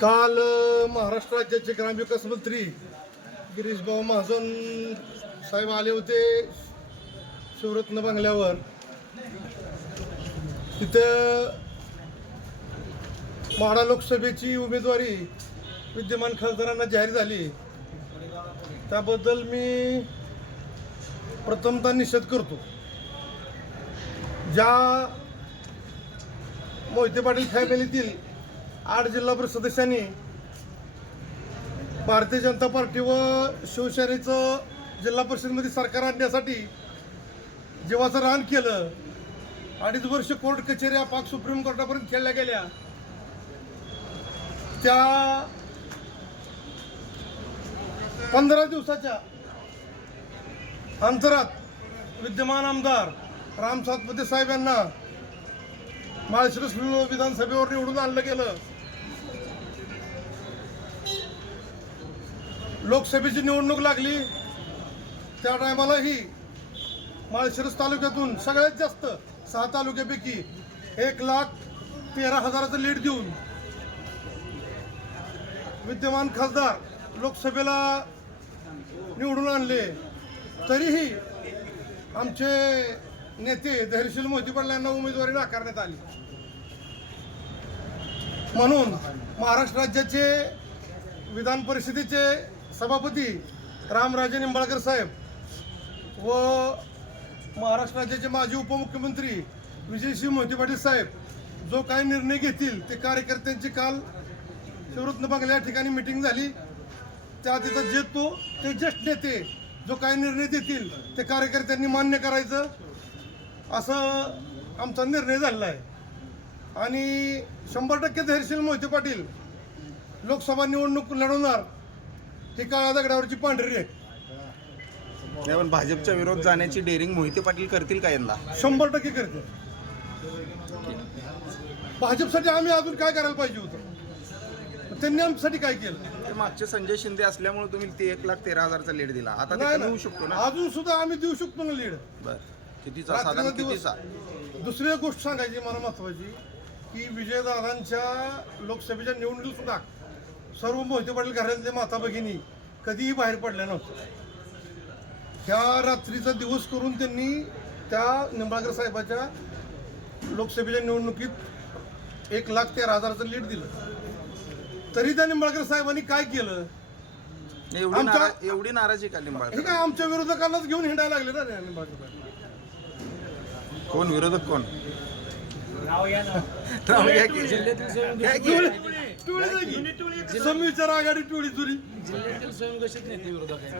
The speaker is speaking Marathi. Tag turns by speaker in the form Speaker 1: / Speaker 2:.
Speaker 1: काल महाराष्ट्र राज्याचे ग्रामविकास मंत्री गिरीशभाऊ महाजन साहेब आले होते शिवरत्न बंगल्यावर. तिथं माडा लोकसभेची उमेदवारी विद्यमान खासदारांना जाहीर झाली. त्याबद्दल मी प्रथमतः निषेध करतो. ज्या मोहिते पाटील फॅमिलीतील आठ जिल्हा परिषद सदस्यांनी भारतीय जनता पार्टी व शिवसेनेचं जिल्हा परिषदमध्ये सरकार आणण्यासाठी जीवाचं रान केलं. अडीच वर्ष कोर्ट कचेऱ्या पाक सुप्रीम कोर्टापर्यंत खेळल्या गेल्या. त्या पंधरा दिवसाच्या अंतरात विद्यमान आमदार राम सातपते साहेब यांना माळशिरस विधानसभेवर निवडून आणलं गेलं. लोकसभेची निवडणूक लागली. त्या टायमालाही माळशिरस तालुक्यातून सगळ्यात जास्त सहा तालुक्यापैकी एक लाख तेरा हजाराचं लीड देऊन विद्यमान खासदार लोकसभेला निवडून आणले. तरीही आमचे नेते धैर्यशील मोहिते पाटील यांना उमेदवारी नाकारण्यात आली. म्हणून महाराष्ट्र राज्याचे विधान परिषदेचे सभापती रामराजे निंबाळकर साहेब व महाराष्ट्र राज्याचे माजी उपमुख्यमंत्री विजयसिंह मोहिते पाटील साहेब जो काही निर्णय घेतील ते कार्यकर्त्यांची काल शिवरत्न बंगला या ठिकाणी मिटिंग झाली. त्या तिथं जे तो ते ज्येष्ठ नेते जो काही निर्णय देतील ते कार्यकर्त्यांनी मान्य करायचं. असं आमचा निर्णय झालेला आहे. आणि शंभर टक्के धैर्यशील मोहिते पाटील लोकसभा निवडणूक लढवणार ही काळ्या दगडावरची पांढरी आहे
Speaker 2: नाही पण भाजपच्या विरोध जाण्याची डेअरिंग मोहिते पाटील करतील का यंदा?
Speaker 1: शंभर टक्के करते भाजपसाठी आम्ही अजून काय करायला पाहिजे होतं? त्यांनी आमच्यासाठी काय केलं?
Speaker 2: ते मागचे संजय शिंदे असल्यामुळे तुम्ही ते एक लाख तेरा हजारचा लीड दिला. आता ते
Speaker 1: नाही
Speaker 2: कमी होऊ शकतो
Speaker 1: ना? अजून सुद्धा आम्ही देऊ शकतो ना लीड.
Speaker 2: बर. कितीचा? साधारण
Speaker 1: रात्रीचा दिवस
Speaker 2: कितीचा?
Speaker 1: दुसरी एक गोष्ट सांगायची मला महत्वाची की विजयदादांच्या लोकसभेच्या निवडणुकीत सुद्धा सर्व मोहिते पाटील घरातले माता भगिनी कधीही बाहेर पडल्या नव्हत्या. ह्या रात्रीचा दिवस करून त्यांनी त्या निंबाळकर साहेबाच्या लोकसभेच्या निवडणुकीत एक लाख तेरा हजाराचं लीड दिलं. तरी त्या निंबाळकर साहेबांनी काय केलं?
Speaker 2: एवढी नारा- एवढी नाराजी का लिंबाळकर
Speaker 1: काय आमच्या विरोधकांनाच घेऊन हिंडायला लागले ना निंबाळकर
Speaker 2: कोण? विरोधक कोण? की. घ्या की.
Speaker 1: टोळी जागी. समविचार आघाडी टोळी चोरी
Speaker 3: जिल्ह्यातील स्वयंघोषित नेते विरोधक आहे